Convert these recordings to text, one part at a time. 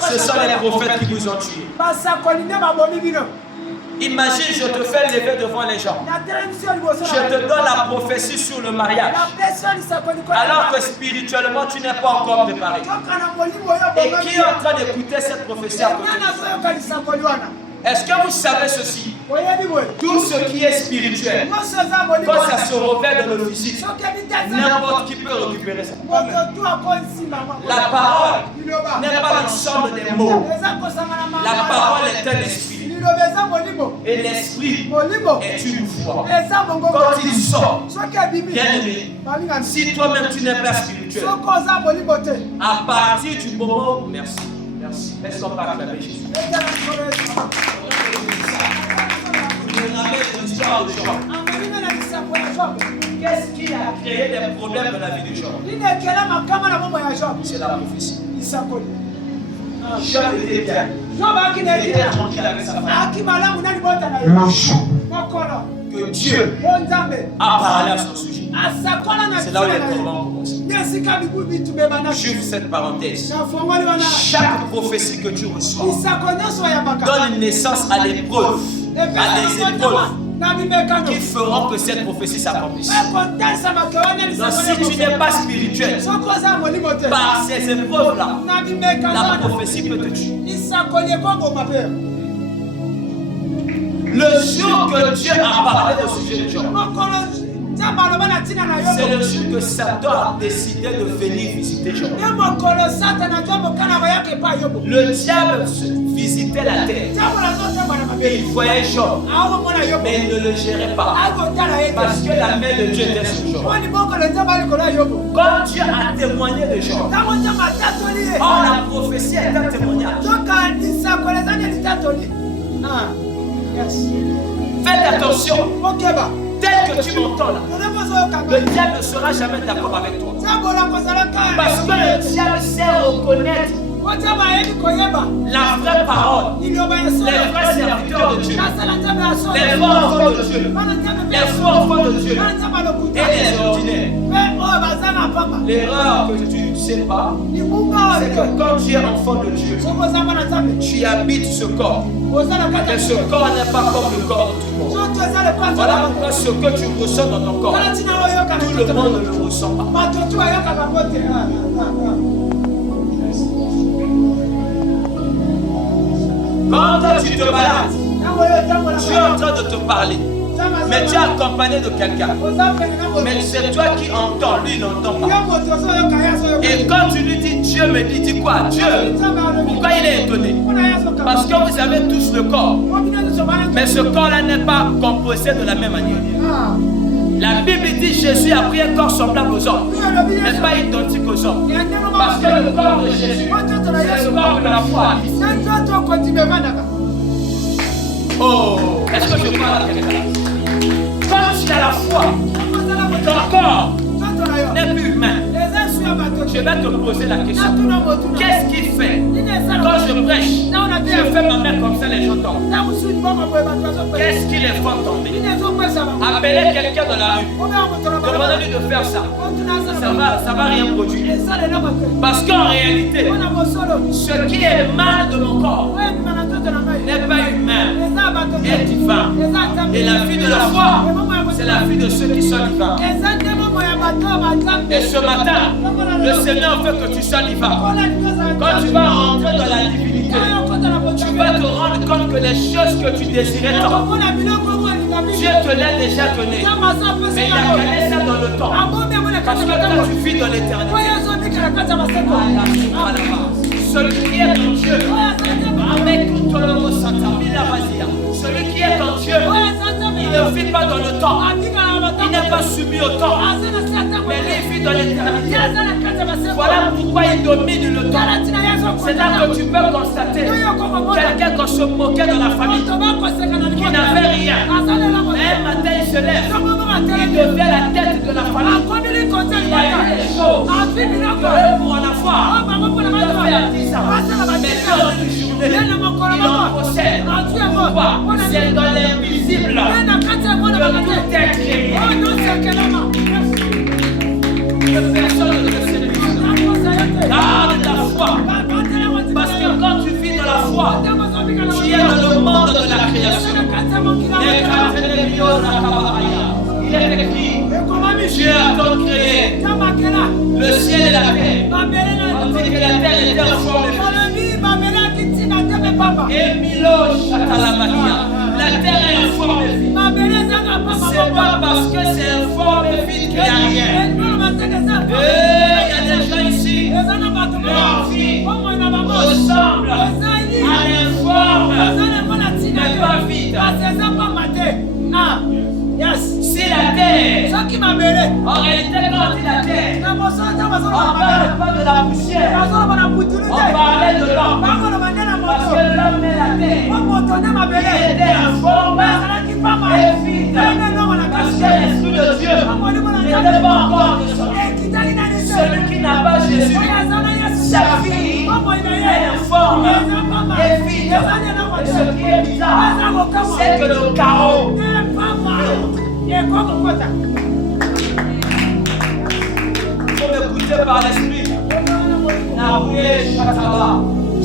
Ce sont les prophètes qui vous ont tués. Imagine, je te fais lever devant les gens. Je te donne la prophétie sur le mariage. Alors que spirituellement, tu n'es pas encore préparé. Et qui est en train d'écouter cette prophétie à côté de toi? Est-ce que vous savez ceci? Tout ce qui est spirituel, quand ça se revêt dans le physique, n'importe qui peut récupérer ça. La parole n'est pas l'ensemble des mots. La parole est un esprit. Et l'esprit est une foi. Quand il sort, bien aimé, si toi-même tu n'es pas spirituel, à partir du moment, merci, laisse-moi pas acclamer Jésus. Qu'est-ce qui a créé des problèmes dans la vie de Job? C'est la prophétie. Job était bien. Il était tranquille avec sa femme. Que Dieu a parlé à son sujet. C'est là où les problèmes commencent. J'ouvre cette parenthèse. Chaque prophétie que tu reçois donne naissance à l'épreuve, à des épreuves qui feront que cette prophétie s'accomplisse. Donc si tu n'es pas spirituel, par ces épreuves-là, la prophétie peut te tuer. Le jour que Dieu a parlé au sujet de Job, c'est le jour que Satan a décidé de venir visiter Job. Le diable visitait la terre. Il voyait Job, mais il ne le gérait pas. Parce que la main de Dieu était sur Job. Quand Dieu a témoigné de Job, la prophétie est un témoignage. Faites attention. Tel que tu m'entends là, le diable ne sera jamais d'accord avec toi. Parce que le diable sait reconnaître la vraie parole, les vrais serviteurs de Dieu, les vrais enfants de Dieu, les faux enfants de Dieu et les ordinaires. L'erreur que tu ne sais pas, c'est que quand tu es enfant de Dieu, tu habites ce corps. Et ce corps n'est pas comme le corps de tout le monde. Voilà pourquoi ce que tu ressens dans ton corps, tout le monde ne le ressent pas. Quand tu te balades, tu es en train de te parler, mais tu es accompagné de quelqu'un. Mais c'est toi qui entends, lui il n'entend pas. Et quand tu lui dis Dieu me dit, dis quoi? Dieu. Pourquoi il est étonné? Parce que vous avez tous le corps. Mais ce corps-là n'est pas composé de la même manière. La Bible dit Jésus a pris un corps semblable aux hommes, mais pas identique aux hommes. Parce que le corps de Jésus, c'est le corps de la foi. Oh, est-ce que je parle à quelqu'un? Quand tu as la foi, ton corps n'est plus humain. Je vais te poser la question. Qu'est-ce qui fait quand je prêche, je fais ma main comme ça, les gens tombent? Qu'est-ce qui les fait tomber? Appelez quelqu'un dans la rue, demandez-lui de faire ça. Ça va rien produire. Parce qu'en réalité, ce qui est mal de mon corps n'est pas humain, est divin. Et la vie de la foi, c'est la vie de ceux qui sont divins. Et ce matin, le Seigneur veut que tu sois divin. Quand tu vas rentrer dans la divinité, tu vas te rendre compte que les choses que tu désirais tant, Dieu te l'a déjà donné. Mais il a gagné ça dans le temps. Parce que toi tu vis dans l'éternité. Celui qui est en Dieu, avec tout le monde celui qui est en Dieu, il ne vit pas dans le temps. Il n'est pas soumis au temps. Mais il vit dans l'éternité. Voilà pourquoi il domine le temps. C'est là que tu peux constater quelqu'un qui se moquait dans la famille, qui n'avait rien. Un matin il se lève, il devient la tête de la famille. Il a des choses pour en avoir. Il a fait à 10 ans. Mais lors d'une journée, il en possède. Pourquoi? C'est dans l'invisible que tout est créé. Que personne ne se séduise. Garde la foi. Il est écrit, Dieu a donc créé le ciel et la terre. On dit que la terre était en forme de vie. Et Milo Chatalamania, la terre est en forme de vie. C'est pas parce que c'est en forme de vie qu'il n'y a rien. Il y a des gens ici, leur vie ressemble à l'informe, mais pas vide. Si la terre, en réalité, quand on dit la terre, on ne parle pas de la poussière, on parlait de l'homme. Parce que l'homme est la terre, il était informe et vide. Parce que l'Esprit de Dieu n'était pas encore descendu. Celui qui n'a pas Jésus, sa vie est informe et vide. Et ce qui est bizarre, c'est que le chaos. Il faut m'écouter par l'esprit.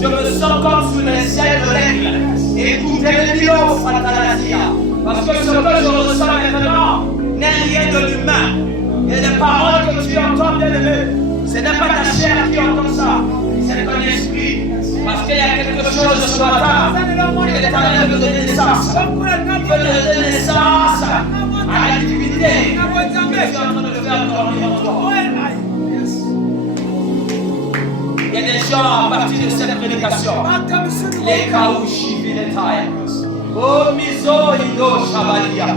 Je me sens comme sous les ciels de l'aigle. Écoutez le bio, parce que ce que je ressens maintenant n'est rien de l'humain. Et les paroles que tu entends, bien aimé, ce n'est pas ta chair qui entend ça, c'est ton esprit. Parce qu'il y a quelque chose ce matin qui est en train de donner naissance. Il veut donner naissance à la divinité que tu es en train de faire dormir en toi. Il y a des gens à partir de cette prédication. Les Kaouchivi, les Taïs. Oh, Miso, Ido, Shabalia.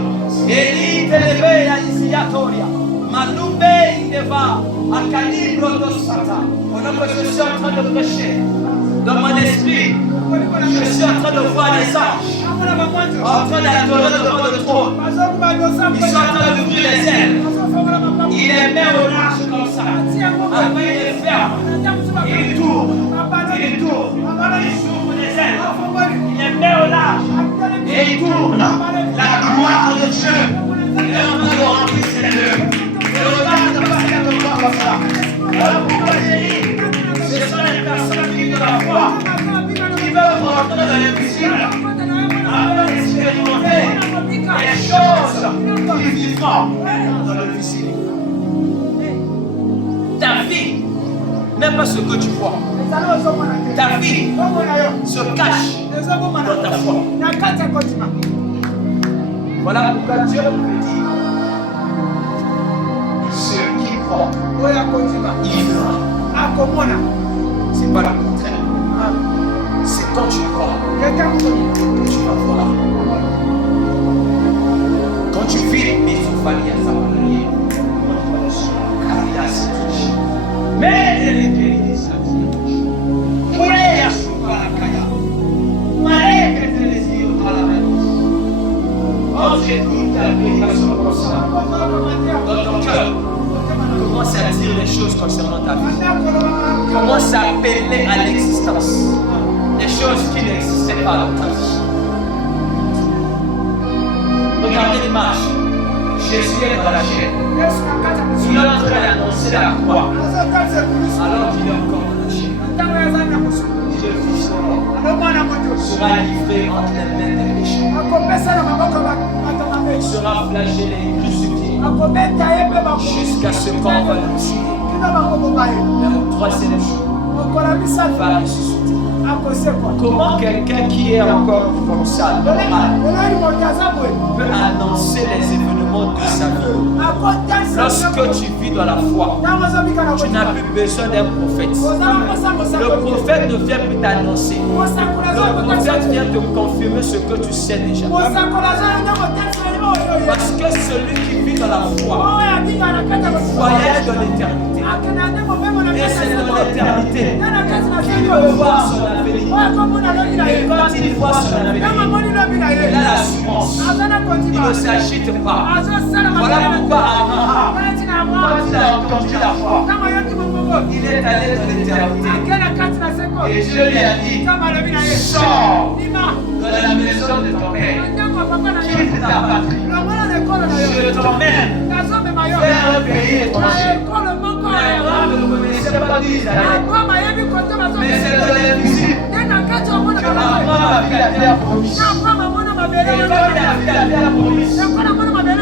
Eli, Telebe, la Isiatoria. Manube, Indeva. Akani, Brotosata. On a que je suis en train de prêcher. Dans mon esprit, je suis en train de voir les anges en train d'adorer devant le trône. Ils sont en train d'ouvrir les ailes. Il les met au large comme ça. Après, il les ferme. Il tourne. Il tourne. Il s'ouvre les ailes. Il les met au large. Et il tourne. La gloire de Dieu est en train de remplir ses lieux. Et au large de passer de gloire comme ça. Alors pourquoi j'ai dit, ce sont les personnes qui de la foi qui veulent rentrer dans l'invisible afin d'expérimenter les choses qui vivent dans le visible. Ta vie n'est pas ce que tu vois. Ta vie se cache dans ta foi. Voilà pourquoi Dieu me dit ceux qui croient, ils verront. C'est pas le contraire. C'est quand tu crois que tu vas voir. Quand tu vis les souffrances, ça va aller. Mais les guéris, ça va aller. Oh, j'écoute ta prédication comme ça. Dans ton cœur, commence à dire les choses concernant ta vie. Commence à appeler à l'existence des choses qui n'existaient pas dans ta vie. Regardez l'image. Jésus est dans la chair. Il est en train d'annoncer la croix alors qu'il est encore dans la chair. Le Fils de l'homme sera livré entre les mains des pécheurs. Il sera flagellé et crucifié jusqu'à ce qu'on va le tuer. Mais au troisième jour, il va ressusciter. Comment quelqu'un qui est encore comme ça, normal, peut annoncer les événements de sa vie? Lorsque tu vis dans la foi, tu n'as plus besoin d'un prophète. Le prophète ne vient plus t'annoncer. Le prophète vient te confirmer ce que tu sais déjà. Parce que celui qui vit dans la foi voyage dans l'éternité. Et c'est dans l'éternité qu'il peut voir son avenir. Et quand il voit son avenir, il a l'assurance. Il ne s'agite pas. Voilà pourquoi Abraham, quand il a entendu la foi, il est allé dans l'éternité. Et Dieu lui a dit, sors de la maison de ton père. Quitte ta patrie. Je t'emmène vers un pays étranger. Mais Abraham ne connaissait pas d'Israël. Mais c'est dans l'invisible que Abraham a vu la terre promise.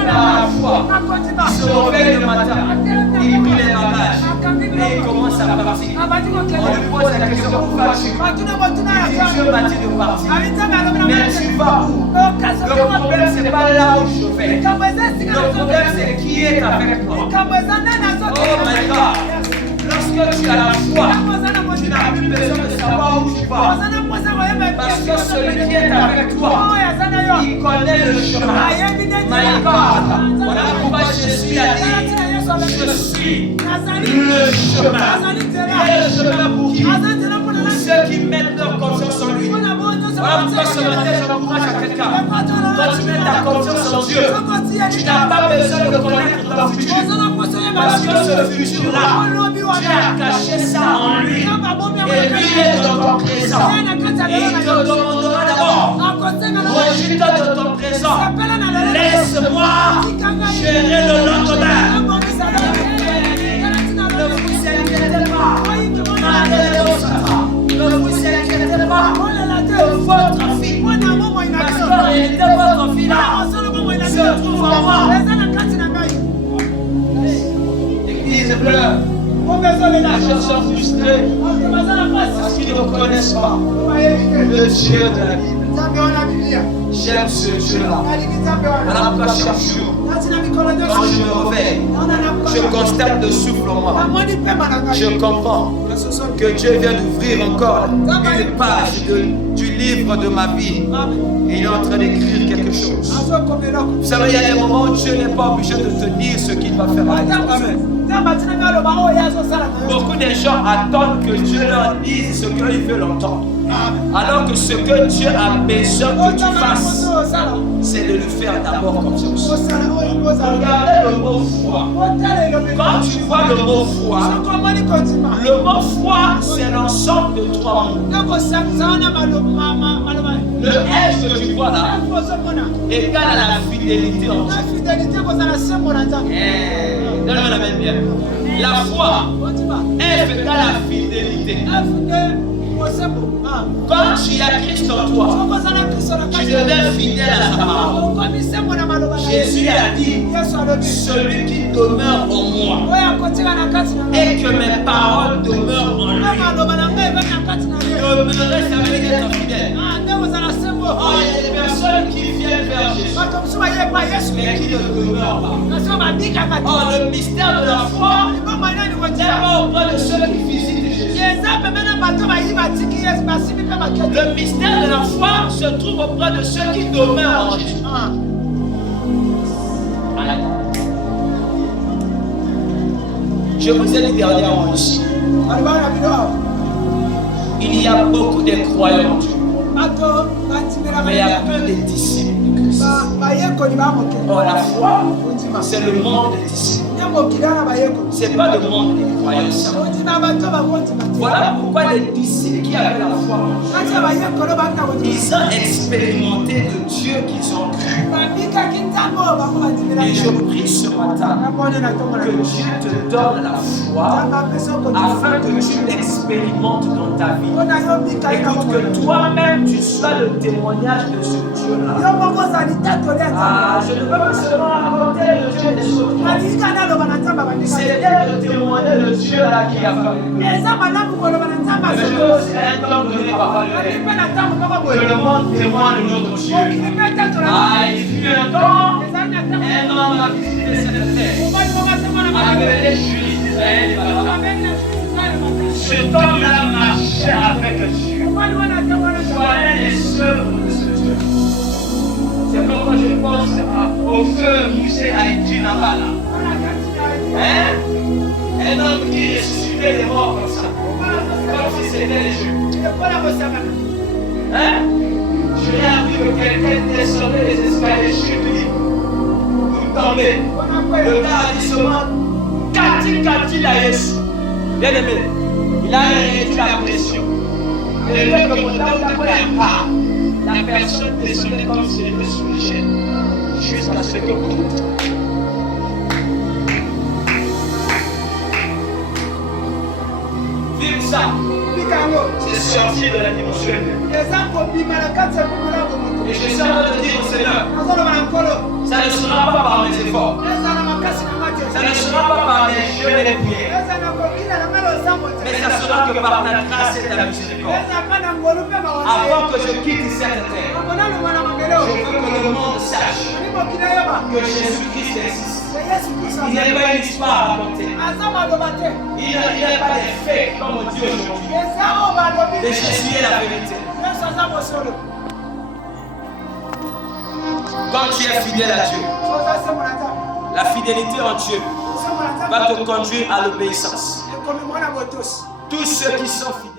la foi, il se réveille le matin, il plie les bagages et il commence à partir. On lui pose la question, où vas-tu? Dieu m'a dit de partir. Mais tu vas où? Le problème, ce n'est pas là où je vais. Le problème, c'est qui est avec toi. Oh my God. Lorsque tu as la foi, tu n'as plus besoin de savoir où tu vas. Parce que celui qui est avec toi, il connaît le chemin. My God. Voilà pourquoi Jésus a dit, je suis le chemin. Il est le chemin pour qui? Pour ceux qui mettent leur confiance en lui. Voilà pourquoi ce matin, j'encourage à quelqu'un. Quand tu mets ta confiance en Dieu, tu n'as pas besoin de connaître ton futur. Parce que ce futur-là, tu as caché ça en lui. Et lui est dans ton présent. Et il te demandera d'abord, rejette de ton présent. Laisse-moi gérer le lendemain. Ne vous inquiétez pas. Ne vous inquiétez pas de votre fille. Parce qu'en réalité, votre fille là se trouve en moi. L'église pleure. Les gens sont frustrés parce qu'ils ne connaissent pas le Dieu de la Bible. J'aime ce Dieu-là. Voilà pourquoi chaque jour, quand je me réveille, je constate le souffle en moi. Je comprends que Dieu vient d'ouvrir encore une page du livre de ma vie. Et il est en train d'écrire quelque chose. Vous savez, il y a des moments où Dieu n'est pas obligé de te dire ce qu'il va faire avec toi. Beaucoup de gens attendent que Dieu leur dise ce qu'ils veulent entendre. Alors que ce que Dieu a besoin que tu fasses, c'est de lui faire d'abord confiance. Regardez le mot foi. Quand tu vois le mot foi, le mot foi, c'est l'ensemble de trois mots. Le F que tu vois là égale à la fidélité en Dieu. Donne-moi la même bien. La foi, F égale à la fidélité. Quand tu as Christ en toi, tu deviens fidèle à sa parole. Jésus a dit, celui qui demeure en moi et que mes paroles demeurent en lui. Demeurer, ça veut dire être fidèle. Oh, il y a des personnes qui viennent vers Jésus, mais qui ne demeurent pas. Oh, le mystère de la foi n'est pas auprès de ceux qui visitent Jésus. Le mystère de la foi se trouve auprès de ceux qui demeurent en Jésus. Je vous ai dit dernièrement ici, il y a beaucoup de croyants en Dieu, mais il y a peu de disciples de Christ. Or, la foi, c'est le monde des disciples. Ce n'est pas le monde des croyants. Voilà pourquoi les disciples qui avaient la foi, ils ont expérimenté le Dieu qu'ils ont cru. Et je prie ce matin que Dieu te donne la foi afin que tu l'expérimentes dans ta vie. Écoute, que toi-même tu sois le témoignage de ce Dieu-là. Je ne veux pas seulement raconter le Dieu des autres. C'est de témoigner le Dieu là qui a fait. Mais je veux aussi un temps donné par que le monde témoigne de notre Dieu. Il fut un temps, un homme a visité cette terre, appelé Julie d'Israël. Cet homme-là marchait avec Dieu. Voilà les œuvres de ce Dieu. C'est pourquoi je pense au feu Moussé Haïti Nabala. Un homme qui ressuscitait les morts comme ça, comme si c'était les Juifs. Je l'ai appris que quelqu'un descendait les escaliers Juifs, vous tombez. Le gars a dit seulement, qu'a-t-il à Yesu? Bien aimé, il a réduit la pression. Et le peuple la personne descendait comme si elle était sous les chaînes, jusqu'à ce que vous. Vive ça. C'est sorti de la dimension humaine. Et je suis en train de dire au Seigneur, ça ne sera pas par mes efforts. Ça ne sera pas par les jeûnes et les prières. Mais ça sera que par ta grâce et ta miséricorde. Avant que je quitte cette terre, je veux que le monde sache que Jésus-Christ existe. Il n'est pas une histoire à raconter. Il n'y a pas des faits comme on dit aujourd'hui. Mais Jésus est la vérité. Quand tu es fidèle à Dieu, la fidélité en Dieu va te conduire à l'obéissance. Tous ceux qui sont fidèles